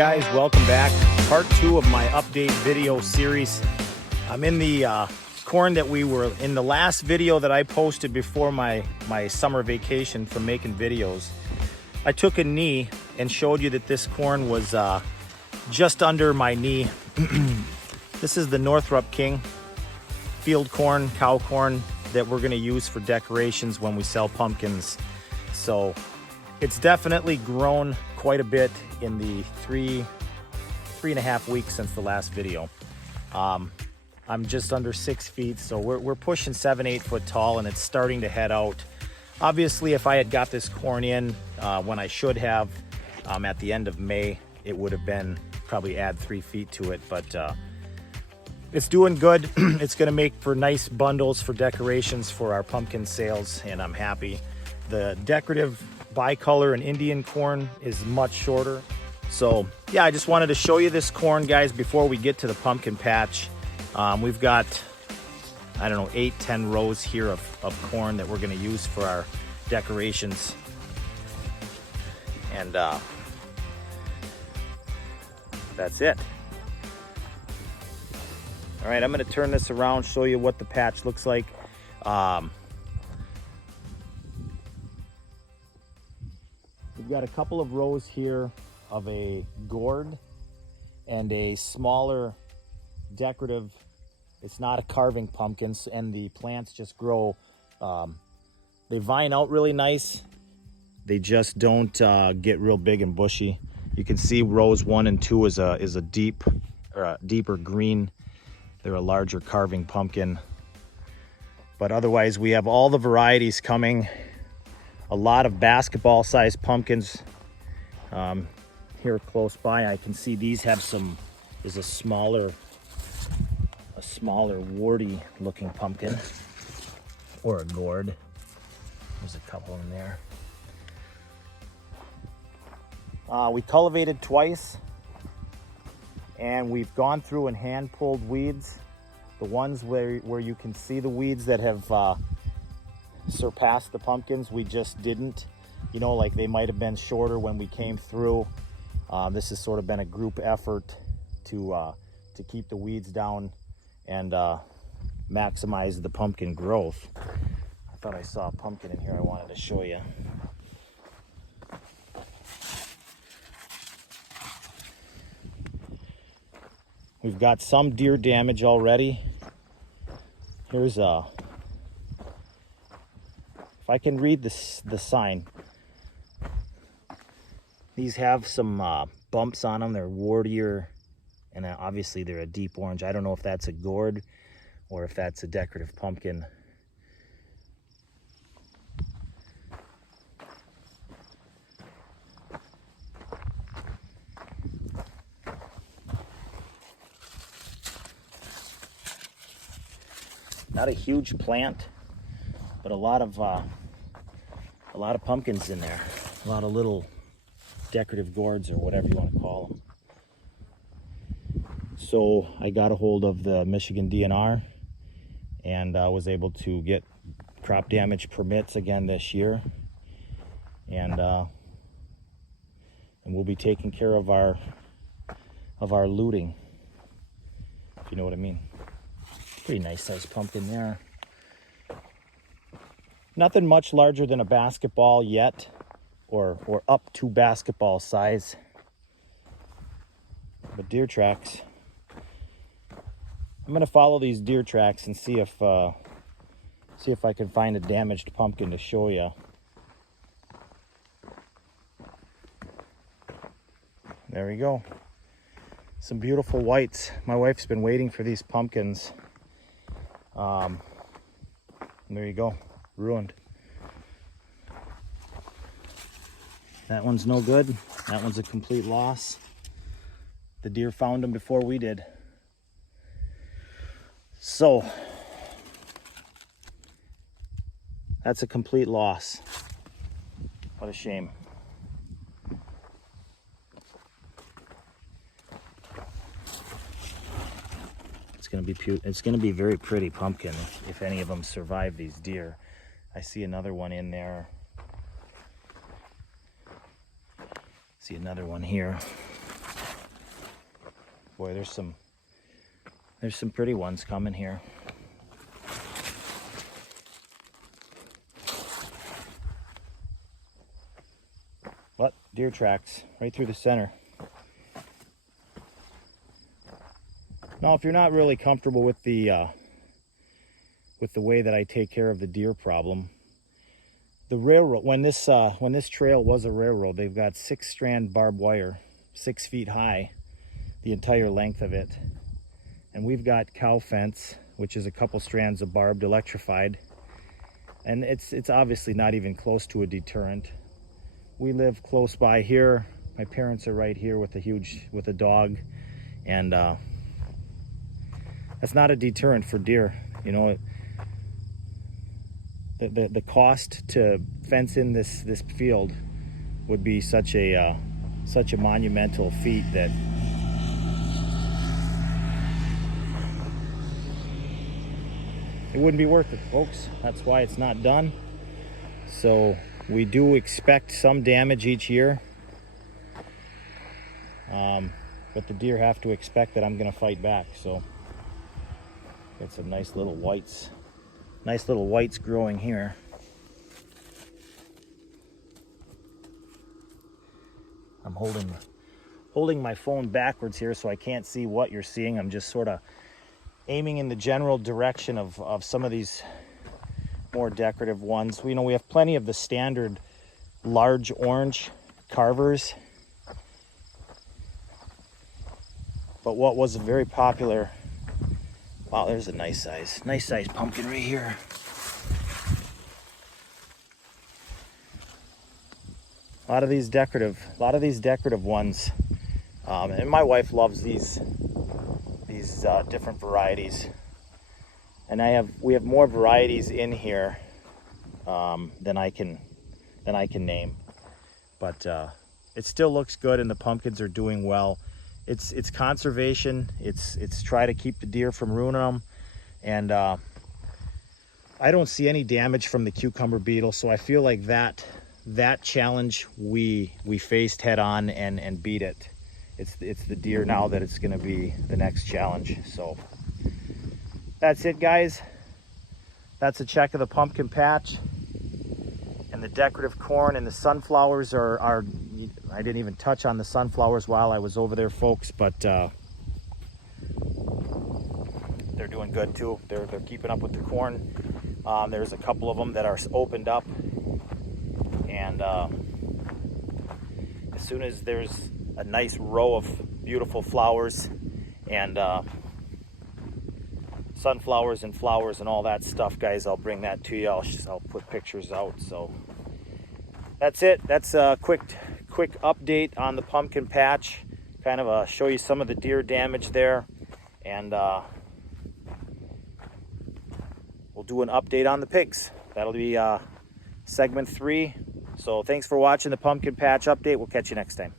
guys, welcome back. Part 2 of my update video series. I'm in the corn that we were in the last video that I posted before my summer vacation from making videos. I took a knee and showed you that this corn was just under my knee. This is the Northrop King field corn, cow corn that we're going to use for decorations when we sell pumpkins. So it's definitely grown quite a bit in the three and a half weeks since the last video. I'm just under 6 feet, so we're pushing 7-8 foot tall, and it's starting to head out. Obviously, if I had got this corn in when I should have at the end of May, it would have been probably add 3 feet to it, but it's doing good. It's going to make for nice bundles for decorations for our pumpkin sales, and I'm happy. The decorative bicolor and Indian corn is much shorter. So yeah, I just wanted to show you this corn, guys, before we get to the pumpkin patch. We've got, I don't know, 8-10 rows here of corn that we're going to use for our decorations. And that's it. All right, I'm going to turn this around, show you what the patch looks like. We've got a couple of rows here of a gourd and a smaller decorative. It's not a carving pumpkin, and the plants just grow. They vine out really nice. They just don't get real big and bushy. You can see rows 1 and 2 is a deeper green. They're a larger carving pumpkin. But otherwise, we have all the varieties coming. A lot of basketball-sized pumpkins. Here close by, I can see these have is a smaller warty looking pumpkin, or a gourd. There's a couple in there. We cultivated twice, and we've gone through and hand pulled weeds. The ones where you can see the weeds that have surpassed the pumpkins, we just didn't. You know, like they might have been shorter when we came through. This has sort of been a group effort to keep the weeds down and maximize the pumpkin growth. I thought I saw a pumpkin in here I wanted to show you. We've got some deer damage already. Here's if I can read the sign. These have some bumps on them. They're wartier, and obviously they're a deep orange. I don't know if that's a gourd or if that's a decorative pumpkin. Not a huge plant, but a lot of pumpkins in there. A lot of little decorative gourds, or whatever you want to call them. So I got a hold of the Michigan DNR, and I was able to get crop damage permits again this year, and we'll be taking care of our looting, if you know what I mean. Pretty nice sized pumpkin there. Nothing much larger than a basketball yet, or up to basketball size. But deer tracks. I'm gonna follow these deer tracks and see if I can find a damaged pumpkin to show you. There we go. Some beautiful whites. My wife's been waiting for these pumpkins. There you go, ruined. That one's no good. That one's a complete loss. The deer found them before we did. So, that's a complete loss. What a shame. It's gonna be very pretty pumpkin if any of them survive these deer. I see another one in there. See another one here. Boy, there's some pretty ones coming here. What? Deer tracks right through the center. Now, if you're not really comfortable with the way that I take care of the deer problem, the railroad, when this trail was a railroad, they've got 6-strand barbed wire, 6 feet high, the entire length of it. And we've got cow fence, which is a couple strands of barbed electrified. And it's obviously not even close to a deterrent. We live close by here. My parents are right here with a dog. And that's not a deterrent for deer. You know, the cost to fence in this field would be such a monumental feat that it wouldn't be worth it, folks. That's why it's not done. So we do expect some damage each year, but the deer have to expect that I'm going to fight back. So got some nice little whites growing here. I'm holding my phone backwards here so I can't see what you're seeing. I'm just sort of aiming in the general direction of some of these more decorative ones. You know, we have plenty of the standard large orange carvers, but what was a very popular, wow, there's a nice size pumpkin right here. A lot of these decorative ones, and my wife loves these different varieties, and we have more varieties in here than I can name, but it still looks good, and the pumpkins are doing well. It's conservation. It's try to keep the deer from ruining them, and I don't see any damage from the cucumber beetle, so I feel like that challenge we faced head on and beat it. It's the deer now that it's going to be the next challenge. So that's it, guys. That's a check of the pumpkin patch, and the decorative corn and the sunflowers are I didn't even touch on the sunflowers while I was over there, folks, but they're doing good too. They're keeping up with the corn. There's a couple of them that are opened up, and as soon as there's a nice row of beautiful flowers and sunflowers and flowers and all that stuff, guys, I'll bring that to you. I'll put pictures out. So that's it. That's a quick update on the pumpkin patch, kind of show you some of the deer damage there, and we'll do an update on the pigs. That'll be segment 3. So thanks for watching the pumpkin patch update. We'll catch you next time.